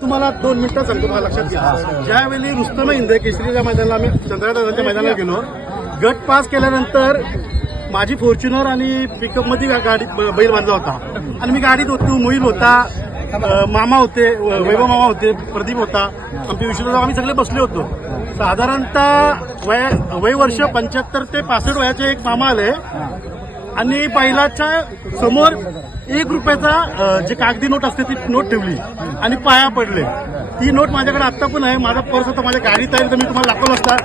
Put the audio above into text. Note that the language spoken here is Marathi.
तुम्हाला 2 मिनिटं सांगतो, मला लक्षात घ्या. ज्यावेळी रुस्तम हिंद केसरीच्या मैदानाला आम्ही चंद्रदादांच्या मैदानाला गेलो, गट पास केल्यानंतर माझी फॉर्च्युनर आणि पिकअप मध्ये गाडी बैल बांधला होता आणि मी गाडीत होतो. मोहिल होता, मामा होते, वैभव मामा होते, प्रदीप होता, आमचे विष्णू, आम्ही सगळे बसले होतो. साधारणतः वय वर्ष 75 ते 65 वयाचे एक मामा आले आणि बैलाच्या समोर 1 रुपयाचा जे कागदी नोट असते ती नोट ठेवली आणि पाया पडले. ती नोट माझ्याकडे आता पण आहे. माझा पर्स होता माझ्या गाडीत आहे, तर मी तुम्हाला दाखवलं असता.